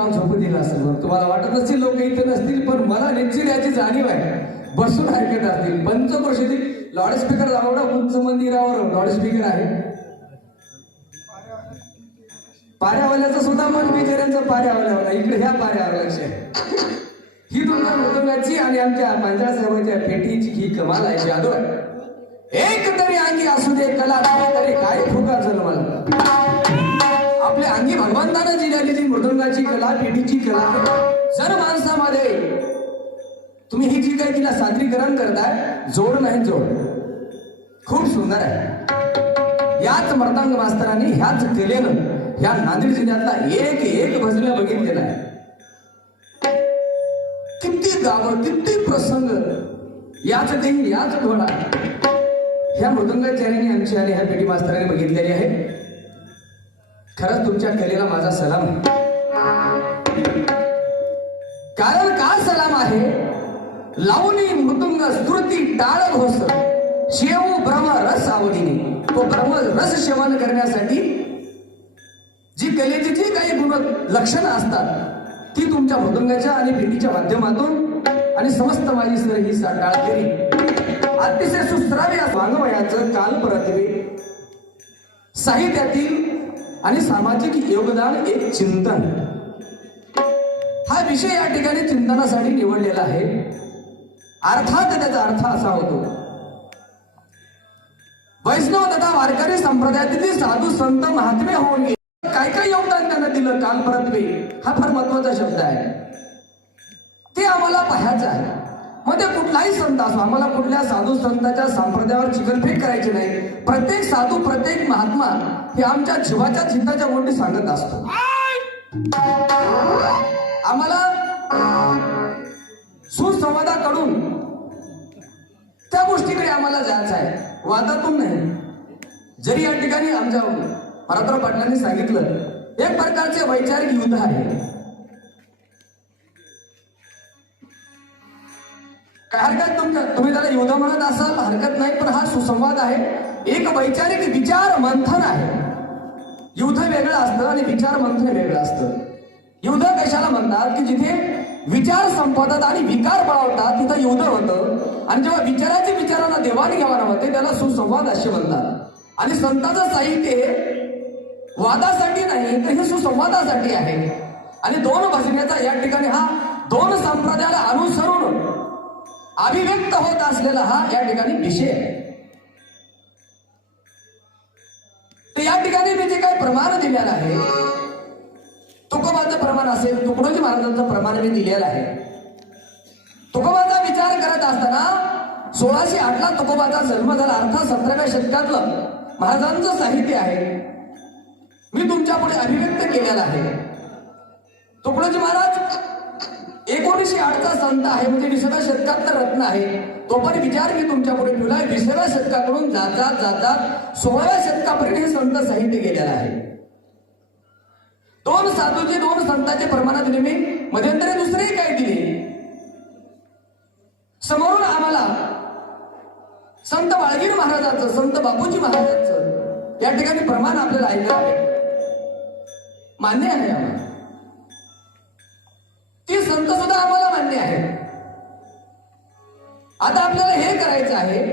वाटत झोपू असेल म्हणून. तुम्हाला वाटत नसतील लोक इथे नसतील पण मला निश्चित याची जाणीव आहे. बसून ऐकत असतील. पंचक्रोशीतील लाऊडस्पीकर लावडा उंच मंदिरावर लाऊडस्पीकर आहे. पाऱ्यावाल्याचं सुद्धा मन बिचाऱ्यांचं पाऱ्यावाल्यावर इकडे ह्या पाऱ्यावर लक्ष आहे. ही तुमच्या मृदंगाची आणि आमच्या पांढऱ्या साहेबांच्या पेटीची ही कमाल आहे जादू आहे. एक तरी अंगी असू दे कला मृदंगाची कला पेटीची कला. जर माणसामध्ये तुम्ही ही जी काही तिला सादरीकरण करताय जोड नाही जोड. खूप सुंदर आहे. याच मर्दांग मास्तरांनी ह्याच कलेनं ह्या नांदेड जिल्ह्यातला एक एक भजन बघितलेला आहे. किती गावं किती प्रसंग याच देही याच घोडा. ह्या मृदंगाचार्याने आमची आणि ह्या पेटी मास्तराने बघितलेली आहे. खरंच तुमच्या कलेला माझा सलाम आहे. कारण का सलाम आहे? लावणी मृदुंग स्तुती टाळ घोस शेव ब्रह्म रस आवडीने. तो ब्रह्म रस सेवन करण्यासाठी जी कलेची जी काही गुण लक्षणं असतात ती तुमच्या मृदुंगाच्या आणि पेटीच्या माध्यमातून आणि समस्त माझी सर ही साटाळ केली. अतिशय सुस्राव्या वाङ्मयाचं काल परतवे साहित्यातील आणि सामाजिक योगदान एक चिंतन. हा विषय या ठिकाणी चिंतनासाठी निवडलेला आहे. अर्थात त्याचा अर्थ असा होतो. वैष्णव तथा वारकरी संप्रदायातील साधू संत महात्मे होऊन काय काय योगदान त्यांना दिलं? काल परतवे हा फार महत्त्वाचा शब्द आहे. ते आम्हाला पाहायचं आहे. मग ते कुठलाही संत असो आम्हाला कुठल्या साधू संतांच्या संप्रदायावर चिकनफेक करायची नाही. प्रत्येक साधू प्रत्येक महात्मा हे आमच्या जीवाच्या चिंताच्या गोष्टी सांगत असतो. आम्हाला सुसंवादाकडून त्या गोष्टीकडे आम्हाला जायचं आहे. वादातून नाही. जरी या ठिकाणी आमच्या भरतराव पाटलांनी सांगितलं एक प्रकारचे वैचारिक युद्ध आहे. काय हरकत तुमचं तुम्ही त्याला युद्ध म्हणत असाल हरकत नाही पण हा सुसंवाद आहे. एक वैचारिक विचार मंथन आहे. युद्ध वेगळं असतं आणि विचार मंथन वेगळं असतं. युद्ध कशाला म्हणतात की जिथे विचार संपतात आणि विकार बळावतात तिथं युद्ध होतं. आणि जेव्हा विचाराच्या विचारांना देवाणघेवाण होते त्याला सुसंवाद असे म्हणतात. आणि संतांचं साहित्य हे वादासाठी नाही तर हे सुसंवादासाठी आहे. आणि दोन भजनेचा या ठिकाणी हा दोन संप्रदायाला अनुसरून अभिव्यक्त होत असलेला हा या ठिकाणी विषय आहे. तर या ठिकाणी मी जे काही प्रमाण दिलेलं आहे तुकोबाचं प्रमाण असेल तुकडोजी महाराजांचं प्रमाण मी दिलेलं आहे. तुकोबाचा विचार करत असताना सोळाशे आठला तुकोबाचा जन्म झाला. अर्थात सतराव्या शतकातलं महाराजांचं साहित्य आहे. मी तुमच्यापुढे अभिव्यक्त केलेलं आहे. तुकडोजी महाराज एकोणीसशे आठचा संत आहे म्हणजे विसाव्या शतकातलं रत्न आहे. तो पण विचार मी तुमच्यापुढे ठेवला. विसाव्या शतकाकडून जातात जातात सोळाव्या शतकापर्यंत हे संत साहित्य गेलेलं आहे. दोन साधूचे दोन संतांचे प्रमाण दिले मी. मध्यंतरी दुसरेही काय दिले? समोरून आम्हाला संत बाळगीर महाराजांचं संत बापूजी महाराजांचं या ठिकाणी प्रमाण आपल्याला ऐकलं आहे. मान्य आहे आम्हाला. ती संत सुद्धा आम्हाला मान्य आहे. आता आपल्याला हे करायचं आहे.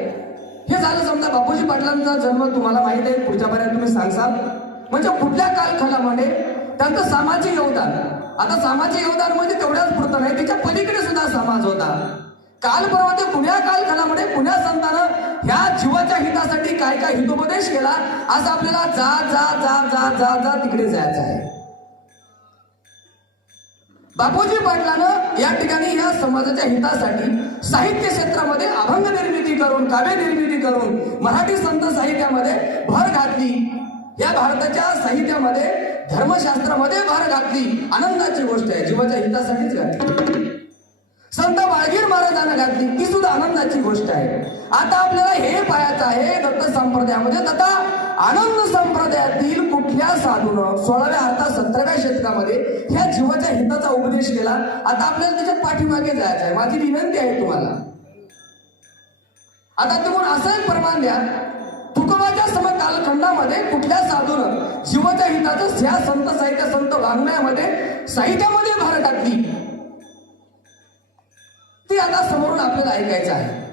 हे झालं समजा बापूजी पाटलांचा जन्म. तुम्हाला माहीत आहे पुढच्या पर्यंत तुम्ही सांगसाल. म्हणजे कुठल्या कालखंडामध्ये त्यांचं सामाजिक योगदान. आता सामाजिक योगदान म्हणजे तेवढ्याच पुरतं नाही त्याच्या पलीकडे सुद्धा समाज होता. काल परवा ते पुण्या कालखंडामध्ये पुण्या संतानं ह्या जीवाच्या हितासाठी काय काय हितोपदेश केला असं आपल्याला जा जा जा जा जा जा तिकडे जायचं आहे. बापूजी पाटलानं या ठिकाणी या समाजाच्या हितासाठी साहित्य क्षेत्रामध्ये अभंग निर्मिती करून काव्य निर्मिती करून मराठी संत साहित्यामध्ये भर घातली. या भारताच्या साहित्यामध्ये धर्मशास्त्रामध्ये भार घातली. आनंदाची गोष्ट आहे. जीवाच्या हितासाठीच घातली. संत बाळगीर महाराजांना घातली. ती सुद्धा आनंदाची गोष्ट आहे. आता आपल्याला हे पाहायचं आहे दत्त संप्रदायामध्ये. तथा आनंद संप्रदायातील कुठल्या साधून सोळाव्या अर्थात सतराव्या शतकामध्ये ह्या जीवाच्या हिताचा उपदेश केला? आता आपल्याला त्याच्या पाठीमागे जायचं आहे. माझी विनंती आहे तुम्हाला. आता तुम्ही असं एक प्रमाण द्या. तुकोबाच्या सम कालखंडामध्ये कुठल्या साधून जीवाच्या हिताचं ह्या संत साहित्य संत वाङ्मयामध्ये साहित्यामध्ये भर टाकली? ती आता समोरून आपल्याला ऐकायचं आहे.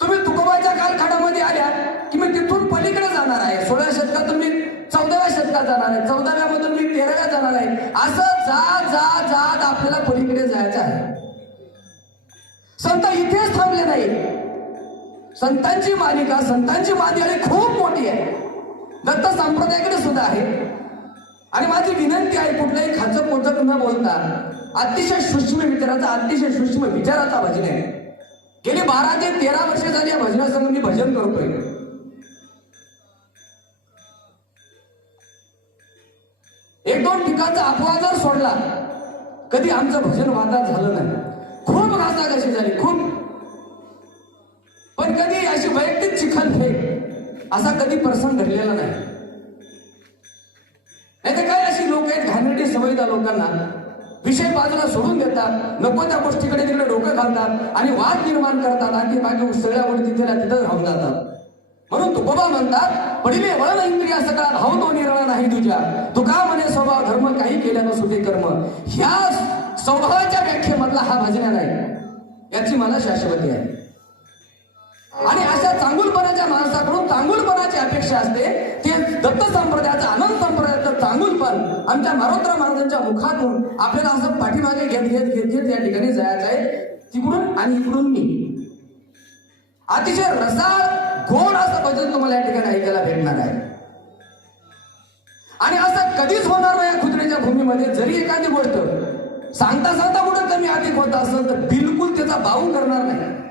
तुम्ही तुकोबाच्या कालखंडामध्ये आल्या की मी तिथून पलीकडे जाणार आहे. सोळाव्या शतकात मी चौदाव्या शतकात जाणार आहे. चौदाव्या मधून मी तेराव्या जाणार आहे. असं जा जा जात आपल्याला पलीकडे जायचं आहे. संत इथेच थांबले नाही संतांची मालिका संतांची मालिका खूप मोठी आहे. दत्त संप्रदायाकडे सुद्धा आहे. आणि माझी विनंती आहे कुठल्याही खाचं पोचक न बोलता अतिशय सूक्ष्म विचाराचा अतिशय सूक्ष्म विचाराचा भजन आहे. गेली बारा ते तेरा वर्ष झाली या भजनासंबंधी मी भजन करतोय. एक दोन ठिकाणचा अपवाद जर सोडला कधी आमचं भजन वादा झालं नाही. खूप घासाघाशी झाली खूप पण कधी अशी वैयक्तिक चिखल फेक असा कधी प्रसंग घडलेला नाही. नाही तर काय अशी लोक आहेत घाणेरडी सवय त्या लोकांना विषय बाजूला सोडून देतात नको त्या गोष्टीकडे तिकडे डोकं घालतात आणि वाद निर्माण करतात आणि बाकी सगळ्या गोष्टी तिथे तिथं राहून जातात. म्हणून तुकोबा म्हणतात पडिले वळण इंद्रिया सकाळ भाव तो निर्णय नाही तुझ्या. तुका म्हणे स्वभाव धर्म काही केल्यानं सुटे कर्म. ह्या स्वभावाच्या व्याख्येमधला हा भजन नाही याची मला शाश्वती आहे. आणि अशा चांगुलपणाच्या माणसाकडून चांगुलपणाची अपेक्षा असते. ते दत्त संप्रदायाचं आनंद संप्रदायाचं चांगुलपण आमच्या मारोत्रा महाराजांच्या मुखातून आपल्याला असं पाठीमागे घेत घेत घेत घेत या ठिकाणी जायचं आहे. तिकडून आणि इकडून मी. अतिशय रसाळ गोड असं भजन तुम्हाला या ठिकाणी ऐकायला भेटणार आहे. आणि असं कधीच होणार नाही या खुदरेच्या भूमीमध्ये जरी एखादी गोष्ट सांगता सांगता कुठं कमी अधिक होत असेल तर बिलकुल त्याचा बाऊ करणार नाही.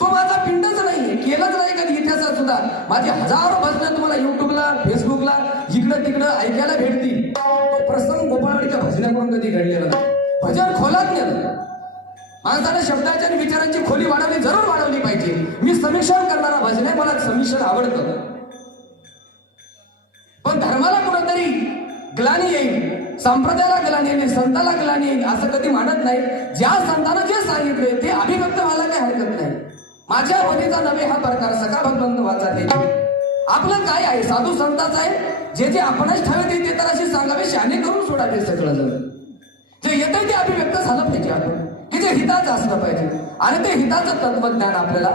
तो माझा पिंडच नाही केलंच नाही कधी इतिहासात सुद्धा. माझी हजारो भजनं तुम्हाला युट्यूबला फेसबुकला जिकडं तिकडं ऐकायला भेटतील. तो प्रसंग गोपाळवाडीच्या भजनाकडून कधी घडलेला नाही. भजन खोलात गेलं. माणसाने शब्दाची आणि विचारांची खोली वाढवली जरूर वाढवली पाहिजे. मी समीक्षण करणारा भजन आहे मला समीक्षण आवडतं. पण धर्माला कुठंतरी ग्लानी येईल संप्रदायाला ग्लानी येईल संताला ग्लानी येईल असं कधी मानत नाही. ज्या संतानं जे सांगितले ते अभिव्यक्त व्हायला काही हरकत नाही. माझ्या वतीचा नवे हा प्रकार सका भगवंत वाचा ते. आपलं काय आहे? साधू संताच आहे. जे जे आपणच ठावे ते तर असे सांगावे शाने करून सोडावे सगळं जण. जे येतं ते अभिव्यक्त झालं पाहिजे आपण. की जे हिताचं असलं पाहिजे. आणि ते हिताचं तत्वज्ञान आपल्याला.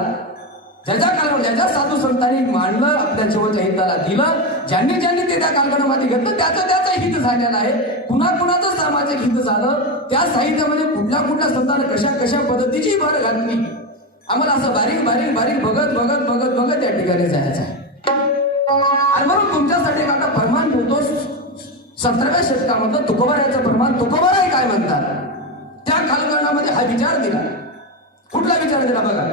ज्याच्या काळावर ज्याच्या साधू संतांनी मांडलं आपल्या शेवटच्या हिताला दिलं ज्यांनी ज्यांनी ते त्या कालखंडामध्ये घेतलं त्याचं त्याचं हित झालेलं आहे. कुणा कुणाचं सामाजिक हित झालं त्या साहित्यामध्ये कुठल्या कुठल्या संतांना कशा कशा पद्धतीची भर घातली? आम्हाला असं बारीक बारीक बारीक बघत बघत बघत बघत त्या ठिकाणी जायचं आहे. आणि म्हणून तुमच्यासाठी एक आता फरमान ठेवतो. सतराव्या शतकामधलं तुकोबारायचं प्रमाण तुकोबाराय काय म्हणतात? त्या कालखंडामध्ये हा विचार दिला. कुठला विचार दिला बघा?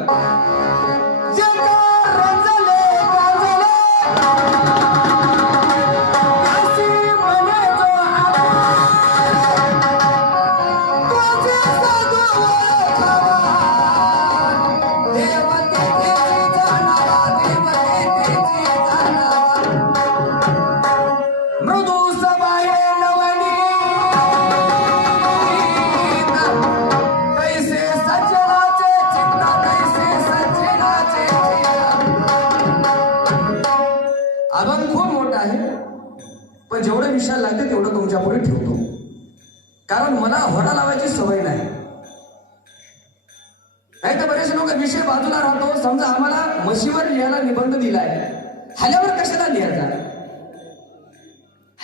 पुढे ठेवतो. कारण मला होडा लावायची सवय नाही. नाही तर बरेचसे लोक विषय बाजूला राहतो. समजा आम्हाला म्हशीवर लिहायला निबंध दिलाय. हल्यावर कशाला लिहायचा?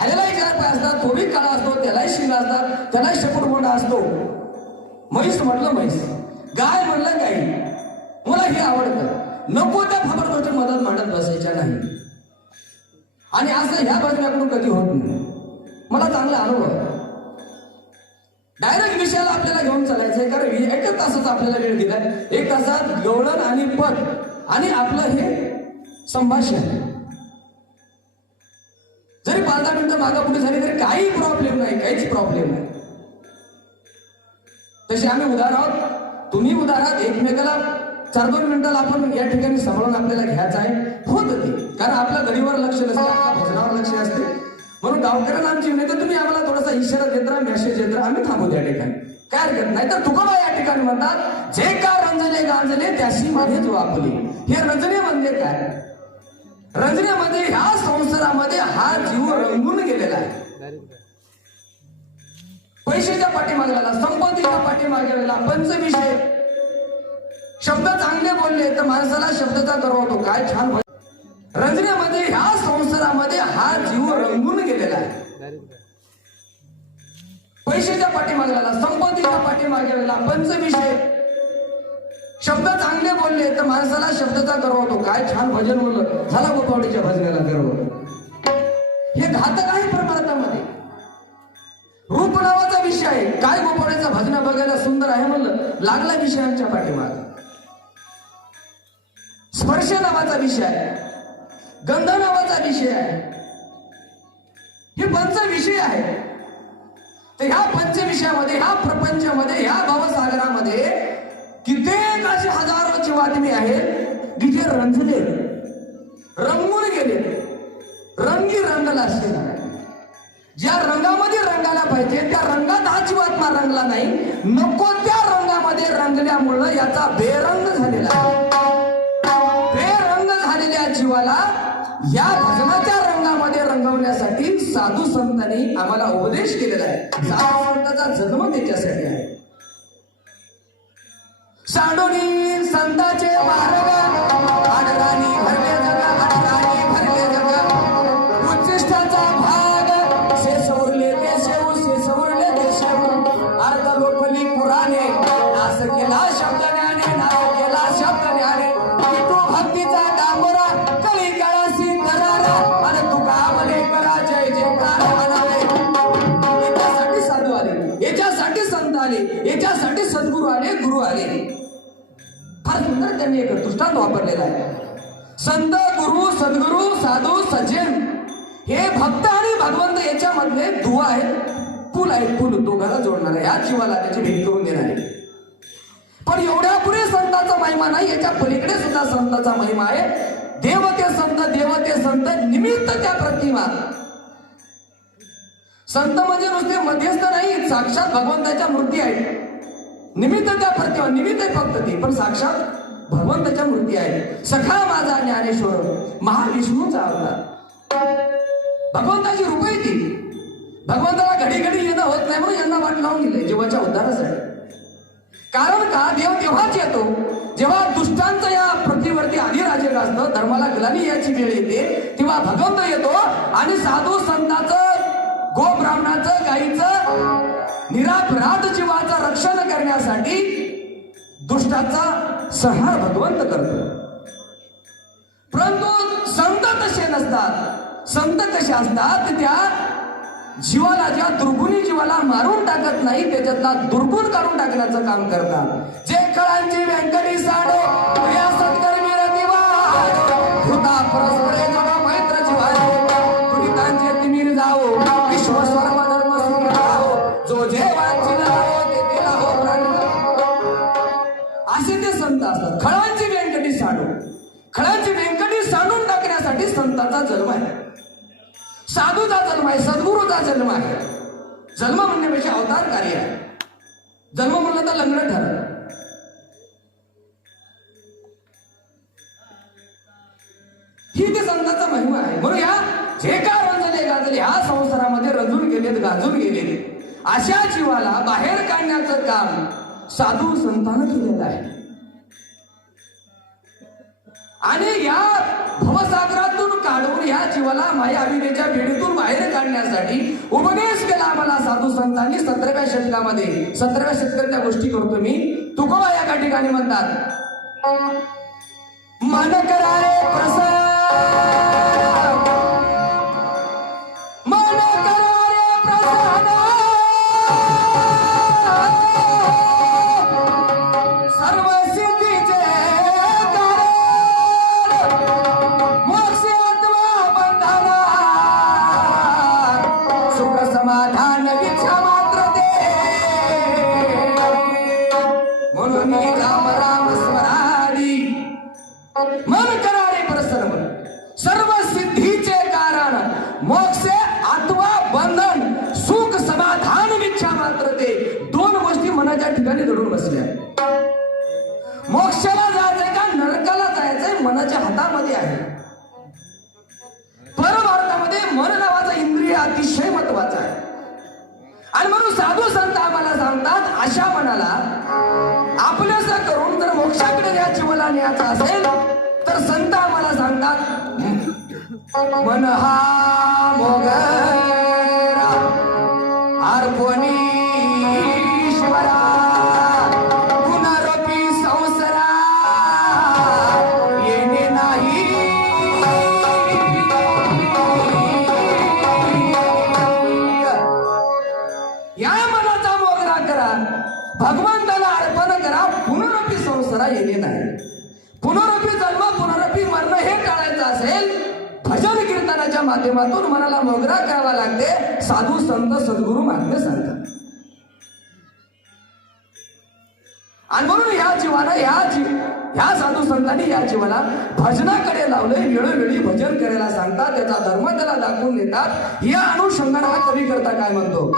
हल्यालाही चार पाय असतात तोही काळा असतो त्यालाही शिंग असतात त्यालाही शेपूट मोठा असतो. म्हैस म्हटलं म्हैस गाय म्हणलं गाई. मला हे आवडतं. नको त्या फाबर गोष्टी मदत मांडत बसायच्या नाही. आणि असं ह्या बाजूला कधी होत नाही. मला चांगला अनुभव आहे. डायरेक्ट विषयाला आपल्याला घेऊन चालायचंय कारण एकच तासाचा आपल्याला वेळ दिलाय. एक तासात गवळण आणि पट आणि आपलं हे संभाषण. जरी पाच दहा मिनिटं मागापुढे झाली तरी काही प्रॉब्लेम नाही काहीच प्रॉब्लेम नाही. तसे आम्ही उदार आहोत. तुम्ही उदार आहात एकमेकाला चार दोन मिनिटाला आपण या ठिकाणी सांभाळून आपल्याला घ्यायचं आहे. होत ते कारण आपल्या घडीवर लक्ष नसतं आपल्या भजनावर लक्ष असते म्हणून गावकऱ्यांना आमची विनंती तुम्ही आम्हाला थोडासा इशारा देत राहा मेसेज देत राहा आम्ही थांबू त्या ठिकाणी. काय हरकत नाही. तर तुकोबा या ठिकाणी म्हणतात जे का रंजले गांजले त्याशी मध्येच वापरले हे रंजने म्हणजे काय? रंजनेमध्ये ह्या संसारामध्ये हा जीव रंगून गेलेला आहे. पैशाच्या पाठीमागला संपत्तीच्या पाठीमागेला पंचविषय. शब्द चांगले बोलले तर माणसाला शब्दाचा गर्व होतो. काय छान रचनेमध्ये ह्या संसारामध्ये हा जीव रंगून गेलेला आहे. पैशाच्या पाठीमागला संपत्तीच्या पाठीमागेला पंचविषय. शब्द चांगले बोलले तर माणसाला शब्दाचा गर्व होतो. काय छान भजन बोललं. झाला गोपावडीच्या भजनाला गर्व. हे घातक आहे परमार्थामध्ये. रूप नावाचा विषय आहे. काय गोपावड्याचं भजन बघायला सुंदर आहे म्हणलं? लागला विषयांच्या पाठीमाग. स्पर्श नावाचा विषय आहे. गंध नावाचा विषय आहे. हे पंच विषय आहे. तर ह्या पंच विषयामध्ये ह्या प्रपंचमध्ये ह्या भवसागरामध्ये कित्येक असे हजारोची बातमी आहेत की जे रंजले रंगून गेले रंगी रंगला असते ज्या रंगामध्ये रंगायला पाहिजे त्या रंगात हा रंगला नाही नको त्या रंगामध्ये रंगल्यामुळं याचा बेरंग झालेला आहे. बेरंग झालेल्या जीवाला या भजनाच्या रंगामध्ये रंगवण्यासाठी साधू संतांनी आम्हाला उपदेश केलेला आहे. साधू संतांचा जन्म त्याच्यासाठी आहे. साडोनी संतांचे मार्ग याच्यासाठी सद्गुरू आले गुरु आले. फार सुंदर त्यांनी एक दृष्टांत वापरलेला आहे. संत गुरु सद्गुरु साधू सज्जन हे भक्त आणि भगवंत याच्यामधले दुवा आहेत पूल आहेत पूल जोडणार. आहे या जीवाला त्याची भेट करून आहे पण एवढ्या पुढे संतांचा महिमा नाही याच्या पलीकडे सुद्धा संतांचा महिमा आहे. देव ते संत देव ते संत निमित्त त्या प्रतिमा. संत म्हणजे नुसते मध्यस्थ नाही साक्षात भगवंताच्या मूर्ती आहेत. निमित्त त्या प्रतिमा निमित्त आहे फक्त ती. पण साक्षात भगवंताच्या मूर्ती आहे. सखा माझा ज्ञानेश्वर महाविष्णूचा अवतार. भगवंताची रूप आहे ती. भगवंताला घडी घडी येणं होत नाही म्हणून यांना वाट लावून दिले. जीवाच्या उद्धारासाठी. कारण का? देव तेव्हाच येतो. जेव्हा दुष्टांचं या पृथ्वीवरती अधिराज्य असतं धर्माला ग्लानी याची वेळ येते तेव्हा भगवंत येतो आणि साधू संतांचं गो ब्राह्मणाचं गाईचं निरापराध जीवाचं रक्षण करण्यासाठी दुष्टाचा संहार भगवंत करतो. परंतु संत तसे नसतात. संत कसे असतात? त्या जीवाला ज्या दुर्गुणी जीवाला मारून टाकत नाही त्याच्यातला दुर्गुण काढून टाकण्याचं काम करतात. जे कळांची व्यंकटी साड संतांचा जन्म आहे. साधूचा जन्म आहे सद्गुरूचा जन्म आहे. जन्म म्हणण्यापेक्षा अवतार कार्य आहे. जन्म म्हणलं तर लग्न ठरलं. ही ते संतांचा महिमा आहे. म्हणून या जे का रंजले गाजले ह्या संसारामध्ये रंजून गेलेत गाजून गेलेले अशा जीवाला बाहेर काढण्याचं काम साधू संतानं केलेलं आहे. आणि या भवसागरातून काढून या जीवाला माया अभिनेच्या भेडीतून बाहेर काढण्यासाठी उपदेश केला आम्हाला साधू संतांनी सतराव्या शतकामध्ये. सतराव्या शतकात त्या गोष्टी करतो मी. तुकोबा या ठिकाणी म्हणतात मन करारे प्रसाद. मोक्ष अथवा बंधन सुख समाधान इच्छा मात्र ते दोन गोष्टी मनाच्या ठिकाणी दडून बसल्या. मोक्षाला जायचंय का नरकाला जायचंय मनाच्या हातामध्ये आहे. परमार्थामध्ये मन नावाचा इंद्रिय अतिशय महत्त्वाचा आहे. आणि म्हणून साधू संत आम्हाला सांगतात अशा मनाला आपलंस करून जर मोक्षाकडे या जीवाला न्यायचा असेल तर संत आम्हाला सांगतात मन हा मोगरा अर्पणी माध्यमातून मनाला मोगरा करावा लागते. साधू संत सद्गुरू महात्मे सांगतात. आणि म्हणून या जीवाला या जीव ह्या साधू संतांनी या जीवाला भजनाकडे लावले वेळोवेळी भजन करायला सांगतात त्याचा धर्म त्याला दाखवून देतात. या अनुषंगाने हा कवी करता काय म्हणतो?